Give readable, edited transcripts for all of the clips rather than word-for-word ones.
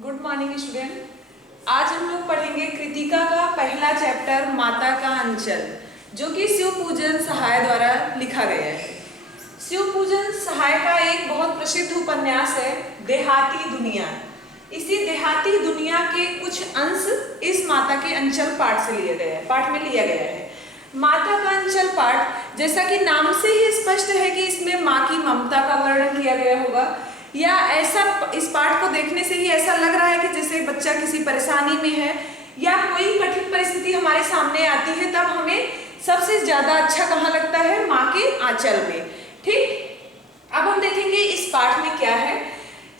Good morning student. आज हम लोग पढ़ेंगे कृतिका का पहला चैप्टर माता का अंचल, जो कि शिव पूजन सहाय द्वारा लिखा गया है। शिव पूजन सहाय का एक बहुत प्रसिद्ध उपन्यास है देहाती दुनिया। इसी देहाती दुनिया के कुछ अंश इस माता के अंचल पाठ से पाठ में लिया गया है। माता का अंचल पाठ, जैसा कि नाम से ही स्पष्ट है कि इसमें माँ की ममता का वर्णन किया गया होगा, या ऐसा इस पाठ को देखने से ही ऐसा लग रहा है कि जैसे बच्चा किसी परेशानी में है या कोई कठिन परिस्थिति हमारे सामने आती है, तब हमें सबसे ज्यादा अच्छा कहाँ लगता है? माँ के आंचल में। ठीक, अब हम देखेंगे इस पाठ में क्या है।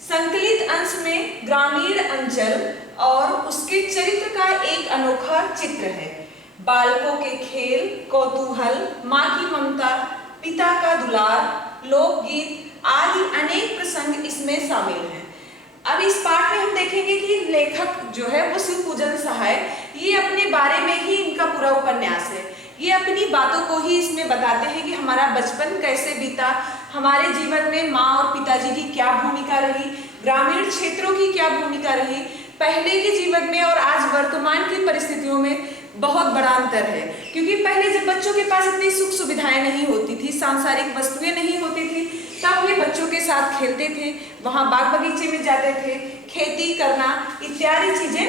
संकलित अंश में ग्रामीण अंचल और उसके चरित्र का एक अनोखा चित्र है। बालकों के खेल, कौतूहल, माँ की ममता, पिता का दुलार, लोकगीत आदि अनेक प्रसंग इसमें शामिल हैं। अब इस पाठ में हम देखेंगे कि लेखक जो है वो शिव पूजन सहाय, ये अपने बारे में ही इनका पूरा उपन्यास है। ये अपनी बातों को ही इसमें बताते हैं कि हमारा बचपन कैसे बीता, हमारे जीवन में माँ और पिताजी की क्या भूमिका रही, ग्रामीण क्षेत्रों की क्या भूमिका रही, पहले के जीवन में और आज वर्तमान की परिस्थितियों में बहुत बड़ा अंतर है। क्योंकि पहले जब बच्चों के पास इतनी सुख सुविधाएं नहीं होती थी, सांसारिक वस्तुएं नहीं होती थी, तब वे बच्चों के साथ खेलते थे, वहां बाग बगीचे में जाते थे, खेती करना इत्यादि चीजें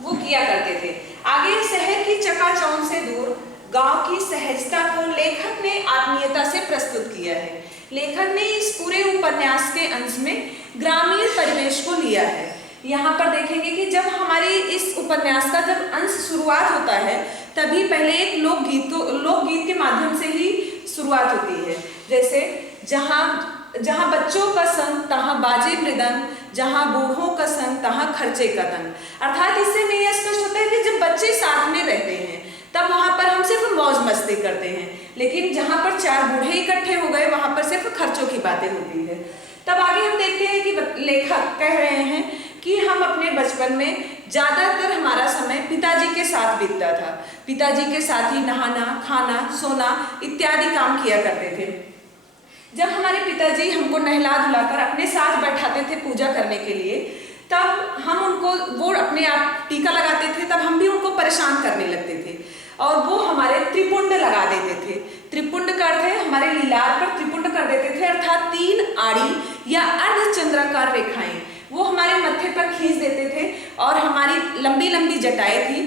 वो किया करते थे। आगे शहर की चकाचौंध से दूर गांव की सहजता को लेखक ने आत्मीयता से प्रस्तुत किया है। लेखक ने इस पूरे उपन्यास के अंश में ग्रामीण परिवेश को लिया है। यहाँ पर देखेंगे कि जब हमारी इस उपन्यास का जब अंश शुरुआत होता है, तभी पहले एक लोकगीत के माध्यम से ही शुरुआत होती है। जैसे जहाँ बच्चों का संग तहाँ बाजे मृदंग, जहाँ बूढ़ों का संग तहाँ खर्चे कतंग। अर्थात इससे में यह स्पष्ट होता है कि जब बच्चे साथ में रहते हैं तब वहां पर हम सिर्फ मौज मस्ती करते हैं, लेकिन जहां पर चार बूढ़े इकट्ठे हो गए वहां पर सिर्फ खर्चों की बातें होती है। तब आगे हम देखते हैं कि लेखक कह रहे हैं कि हम अपने बचपन में ज्यादातर हमारा समय पिताजी के साथ बीतता था। पिताजी के साथ ही नहाना, खाना, सोना इत्यादि काम किया करते थे। जब हमारे पिताजी हमको नहला धुलाकर अपने साथ बैठाते थे पूजा करने के लिए, तब हम उनको, वो अपने आप टीका लगाते थे, तब हम भी उनको परेशान करने लगते थे और वो हमारे त्रिपुंड लगा देते थे। त्रिपुंड का अर्थ है हमारे लीलार पर त्रिपुंड कर देते थे, अर्थात 3 आड़ी या अर्धचंद्राकार रेखाएं वो हमारे मत्थे पर खींच देते थे और हमारी लंबी लंबी जटाएं थी,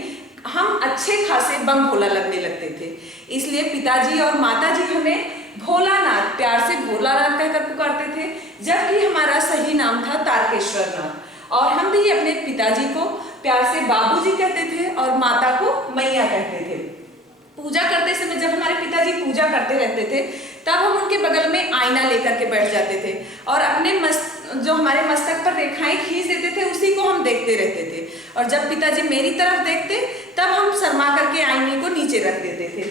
हम अच्छे खासे बम भोला लगने लगते थे। इसलिए पिताजी और माताजी हमें भोलानाथ, प्यार से भोलानाथ कहकर पुकारते थे, जबकि हमारा सही नाम था तारकेश्वर नाथ। और हम भी अपने पिताजी को प्यार से बाबूजी कहते थे और माता को मैया कहते थे। पूजा करते समय जब हमारे पिताजी पूजा करते रहते थे, तब हम उनके बगल में आईना लेकर के बैठ जाते थे और अपने जो हमारे मस्तक पर रेखाएं खींच देते थे उसी को हम देखते रहते थे। और जब पिताजी मेरी तरफ देखते तब हम शर्मा करके आईने को नीचे रख देते थे।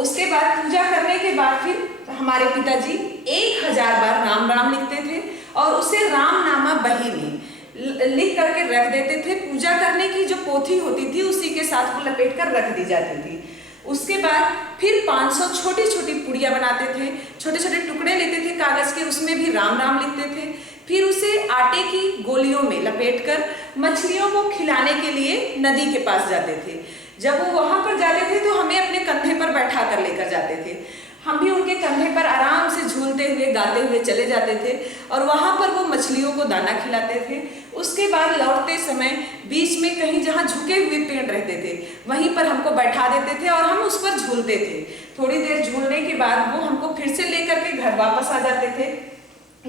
उसके बाद पूजा करने के बाद फिर हमारे पिताजी 1000 बार राम राम लिखते थे और उसे रामनामा बही में लिख करके रख देते थे। पूजा करने की जो पोथी होती थी उसी के साथ वो लपेट कर रख दी जाती थी। उसके बाद फिर 500 छोटी छोटी पुड़िया बनाते थे, छोटे छोटे टुकड़े लेते थे कागज के, उसमें भी राम राम लिखते थे। फिर उसे आटे की गोलियों में लपेटकर मछलियों को खिलाने के लिए नदी के पास जाते थे। जब वो वहां पर जाते थे तो हमें अपने कंधे पर बैठा कर लेकर जाते थे। हम भी उनके कंधे पर आराम से झूलते हुए गाते हुए चले जाते थे और वहां पर वो मछलियों को दाना खिलाते थे। उसके बाद लौटते समय बीच में कहीं जहाँ झुके हुए पेड़ रहते थे वहीं पर हमको बैठा देते थे और हम उस पर झूलते थे। थोड़ी देर झूलने के बाद वो हमको फिर से लेकर के घर वापस आ जाते थे।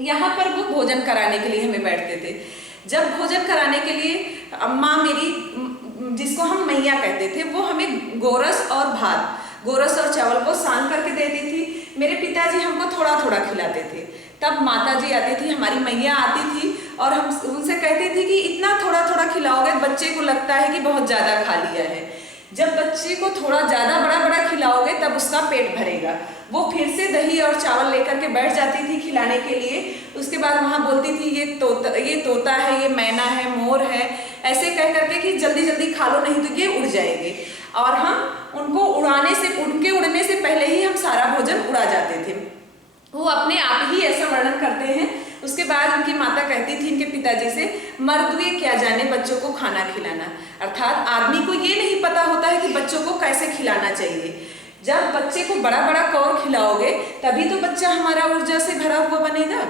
यहाँ पर वो भोजन कराने के लिए हमें बैठते थे। जब भोजन कराने के लिए अम्मा मेरी, जिसको हम मैया कहते थे, वो हमें गोरस और भात, गोरस और चावल को सान करके देती थी। मेरे पिताजी हमको थोड़ा थोड़ा खिलाते थे। तब माताजी आती थी, हमारी मैया आती थी और हम उनसे कहती थी कि इतना थोड़ा थोड़ा खिलाओगे, बच्चे को लगता है कि बहुत ज्यादा खा लिया है। जब बच्चे को थोड़ा ज्यादा बड़ा बड़ा खिलाओगे तब उसका पेट भरेगा। वो फिर से दही और चावल लेकर के बैठ जाती थी खिलाने के लिए। उसके बाद वहाँ बोलती थी ये तोता है, ये मैना है, मोर है, ऐसे कह करके कि जल्दी जल्दी खा लो नहीं तो ये उड़ जाएंगे। और हम उनको उनके उड़ने से पहले ही हम सारा भोजन उड़ा जाते थे। वो अपने आप ही ऐसा वर्णन करते हैं उसके बाद उनकी माता कहती थी इनके पिताजी से, मर्द हुए क्या जाने बच्चों को खाना खिलाना। अर्थात आदमी को ये नहीं पता होता है कि बच्चों को कैसे खिलाना चाहिए। जब बच्चे को बड़ा बड़ा कौर खिलाओगे तभी तो बच्चा हमारा ऊर्जा से भरा हुआ बनेगा।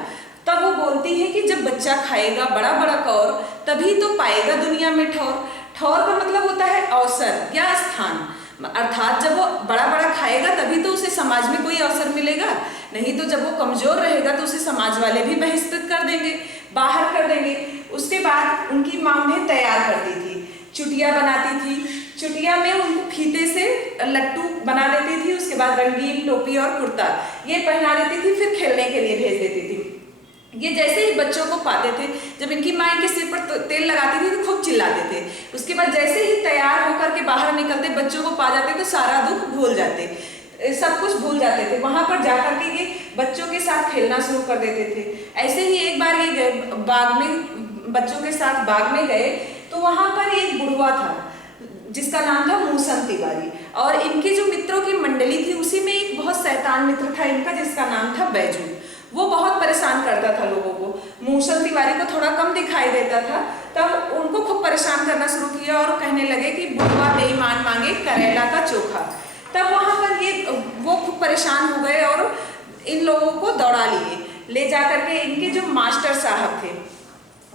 तब वो बोलती है कि जब बच्चा खाएगा बड़ा बड़ा कौर तभी तो पाएगा दुनिया में ठौर। ठौर का मतलब होता है अवसर या स्थान, अर्थात जब वो बड़ा बड़ा खाएगा तभी तो उसे समाज में कोई अवसर मिलेगा, नहीं तो जब वो कमजोर रहेगा तो उसे समाज वाले भी बहिष्कृत कर देंगे, बाहर कर देंगे। उसके बाद उनकी माँ उन्हें तैयार करती थी, चुटिया बनाती थी, चुटिया में उनको फीते से लट्टू बना देती थी, उसके बाद रंगीन टोपी और कुर्ता ये पहना देती थी, फिर खेलने के लिए भेज देती थी। ये जैसे ही बच्चों को पाते थे, जब इनकी माँ इनके सिर पर तेल लगाती थी तो खूब चिल्लाते थे। उसके बाद जैसे ही तैयार होकर के बाहर निकलते, बच्चों को पा जाते तो सारा दुख भूल जाते, सब कुछ भूल जाते थे। वहां पर जाकर के ये बच्चों के साथ खेलना शुरू कर देते थे। ऐसे ही एक बार ये बाग में बच्चों के साथ बाग में गए तो वहां पर एक बुढ़वा था जिसका नाम था मूसन तिवारी, और इनके जो मित्रों की मंडली थी उसी में एक बहुत शैतान मित्र था इनका जिसका नाम था बैजू। वो बहुत परेशान करता था लोगों को। मूसन तिवारी को थोड़ा कम दिखाई देता था, तब उनको खूब परेशान करना शुरू किया और कहने लगे कि बुढ़वा बेईमान मांगे करेला का चोखा। तब वहां पर वो खूब परेशान हो गए और इन लोगों को दौड़ा लिए, ले जा करके इनके जो मास्टर साहब थे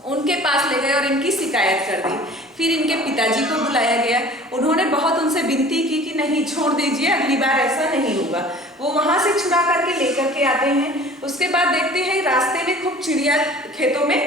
उनके पास ले गए और इनकी शिकायत कर दी। फिर इनके पिताजी को बुलाया गया, उन्होंने बहुत उनसे विनती की कि नहीं छोड़ दीजिए, अगली बार ऐसा नहीं होगा। वो वहां से छुड़ा करके लेकर के आते हैं। उसके बाद देखते हैं रास्ते में खूब चिड़िया खेतों में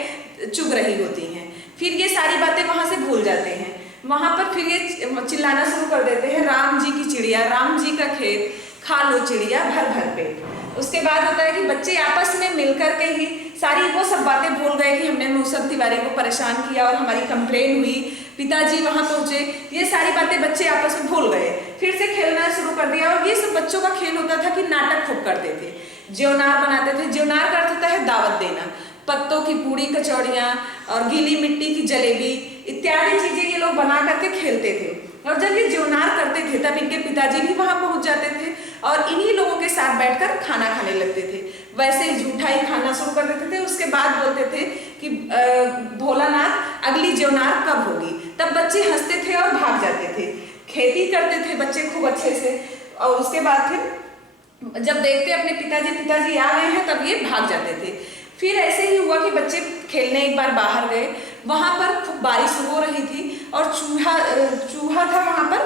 चुग रही होती हैं। फिर ये सारी बातें वहां से भूल जाते हैं। वहां पर फिर ये चिल्लाना शुरू कर देते हैं, राम जी की चिड़िया, राम जी का खेत, खा लो चिड़िया भर भर पेट। उसके बाद होता है कि बच्चे आपस में मिलकर के ही सारी वो सब बातें भूल गए कि हमने मूसन तिवारी को परेशान किया और हमारी कंप्लेन हुई, पिताजी वहां पहुंचे, ये सारी बातें बच्चे आपस में भूल गए। फिर से खेलना शुरू कर दिया और ये सब बच्चों का खेल होता था कि नाटक खूब करते थे, ज्योनार बनाते थे। ज्योनार का अर्थ होता है दावत देना, पत्तों की पूड़ी कचौड़ियाँ और गीली मिट्टी की जलेबी इत्यादि चीजें ये लोग बना करके खेलते थे। और जब ये ज्योनार करते थे तब इनके पिताजी भी वहां पहुंच जाते थे और इन्हीं लोगों के साथ बैठकर खाना खाने लगते थे। वैसे ही झूठा ही खाना शुरू कर देते थे। उसके बाद बोलते थे कि भोलानाथ अगली ज्योनार कब होगी। तब बच्चे हंसते थे और भाग जाते थे। खेती करते थे बच्चे खूब अच्छे से, और उसके बाद फिर जब देखते अपने पिताजी आ गए हैं तब ये भाग जाते थे। फिर ऐसे ही हुआ कि बच्चे खेलने एक बार बाहर गए, वहां पर खूब बारिश हो रही थी और चूहा था वहां पर,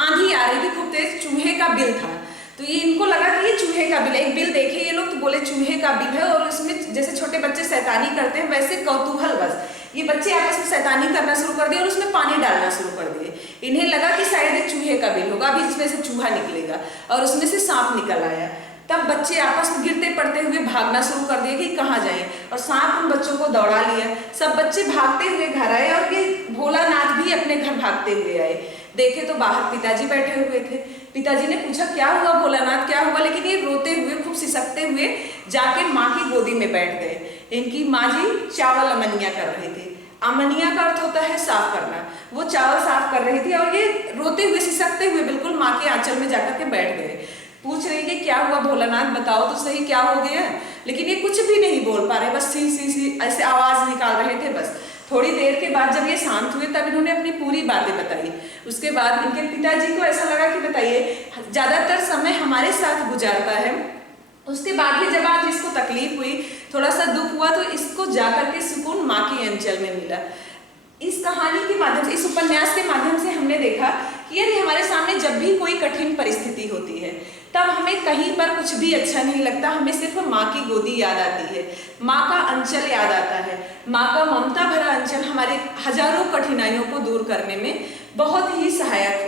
आंधी आ रही थी खूब तेज, चूहे का बिल था। तो ये इनको लगा कि ये चूहे का बिल है। एक बिल देखे ये लोग तो बोले चूहे का बिल है, और इसमें जैसे छोटे बच्चे शैतानी करते हैं वैसे कौतूहल बस ये बच्चे आपस में शैतानी करना शुरू कर दिए और उसमें पानी डालना शुरू कर दिए। इन्हें लगा कि शायद एक चूहे का बिल होगा, अभी इसमें से चूहा निकलेगा, और उसमें से सांप निकल आया। तब बच्चे आपस में गिरते पड़ते हुए भागना शुरू कर दिए कि कहाँ जाएं, और सांप उन बच्चों को दौड़ा लिया। सब बच्चे भागते हुए घर आए और ये भोलानाथ भी अपने घर भागते हुए आए। देखे तो बाहर पिताजी बैठे हुए थे। पिताजी ने पूछा क्या हुआ भोलानाथ, क्या हुआ, लेकिन ये रोते हुए खूब सिसकते हुए जाके माँ की गोदी में बैठ गए। इनकी माँ जी चावल अमनिया कर रहे थे। अमनिया का अर्थ होता है साफ करना। वो चावल साफ कर रही थी और ये रोते हुए सिसकते हुए बिल्कुल माँ के आंचल में जाकर के बैठ गए। पूछ रही कि क्या हुआ भोलानाथ, बताओ तो सही क्या हो गया। लेकिन ये कुछ भी नहीं बोल पा रहे, बस सी सी सी ऐसे आवाज निकाल रहे थे बस। थोड़ी देर के बाद जब ये शांत हुए तब इन्होंने अपनी पूरी बातें बताई। उसके बाद इनके पिताजी को ऐसा लगा कि बताइए ज्यादातर समय हमारे साथ गुजारता है, उसके बाद भी जब आज इसको तकलीफ हुई, थोड़ा सा दुख हुआ, तो इसको जाकर के सुकून माँ के अंचल में मिला। इस कहानी के माध्यम से, इस उपन्यास के माध्यम से हमने देखा कि यदि हमारे सामने जब भी कोई कठिन परिस्थिति होती है तब हमें कहीं पर कुछ भी अच्छा नहीं लगता, हमें सिर्फ माँ की गोदी याद आती है, माँ का अंचल याद आता है। माँ का ममता भरा अंचल हमारे हजारों कठिनाइयों को दूर करने में बहुत ही सहायक